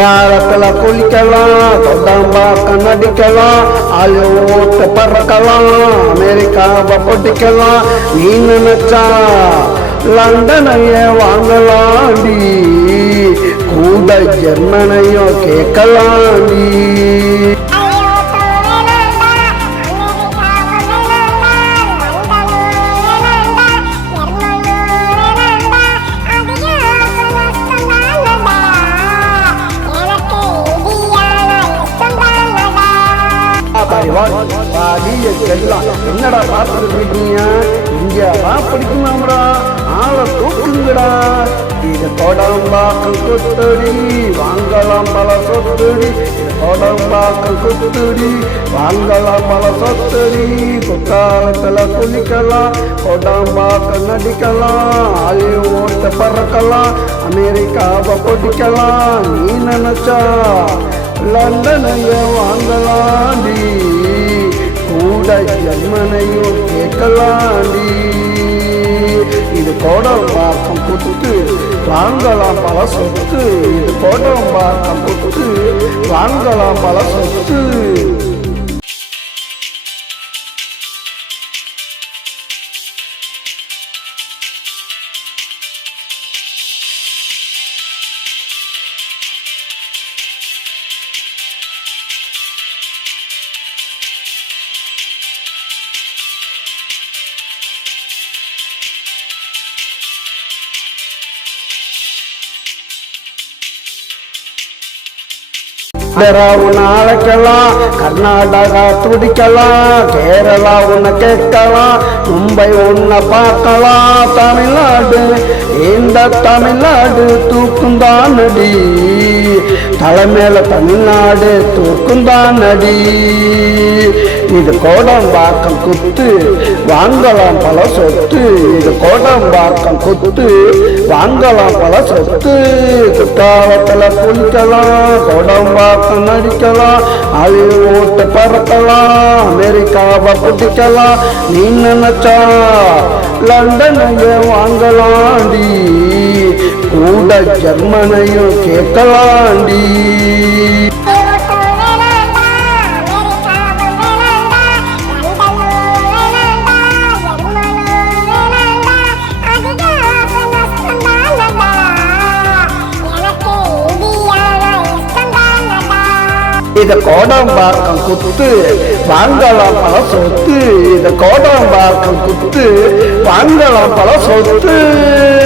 பாரத்தில் குளிக்கலாம் தொட்டாம்பா கண்ணடிக்கலாம் ஆளு ஓட்டு பறக்கலாம் அமெரிக்காவை பொட்டிக்கலாம். நீ நினைச்சா லண்டனையே வாங்கலாண்டி கூட ஜெர்மனையும் கேட்கலாண்டி. எல்லாம் என்னடா பார்த்துட்டு இருக்கீங்க இங்க வா பிடிக்குமாம்டா ஆளை தூக்குங்கடா இது தொடம்பாக்கம் குத்துடி வாங்கலாம் பல சொத்துடி. தொடம்பாக்கம் குத்துடி வாங்கலாம் பல சொத்துடி. குத்தாலத்துல குளிக்கலாம் கொடம்பாக்கம் நடிக்கலாம். ஆளி ஓட்ட பறக்கலாம் அமெரிக்காவை பொடிக்கலாம். நீ நினைச்சா லண்டனைய வாங்கலாண்டி. கூட ஜெர்மனையும் கேட்கலாண்டி. இது கோடம்பாக்கம் கொடுத்து வாங்கலாம் பல சொத்து. இது கோடம்பாக்கம் கொடுத்து வாங்கலாம் பல சொத்து. உன்னை அழைக்கலாம் கர்நாடகா துடிக்கலாம் கேரளா உன்னை கேட்கலாம் மும்பை உன்னை பார்க்கலாம். தமிழ்நாடு இந்த தமிழ்நாடு தூக்குந்தான் நடி தலைமையில தமிழ்நாடு தூக்குந்தான் நடி இது கோடம்பாக்கம் குத்து வாங்கலாம் பல சொத்து. இது கோடம்பாக்கம் குத்து வாங்கலாம் பல சொத்து. குற்றாலத்தில் குளிக்கலாம் கோடம்பாக்கம் நடிக்கலாம் அழிவு ஓட்டு பறக்கலாம் அமெரிக்காவை பிடிக்கலாம். நீ நினைச்சா லண்டனைய வாங்கலாண்டி. கூட ஜெர்மனையும் கேட்கலாண்டி. இது கோடம்பாக்கம் குத்து வாங்கலாம் பல சொத்து. கோடம் கோடம்பாக்கம் குத்து வாங்கலாம் பல சொத்து.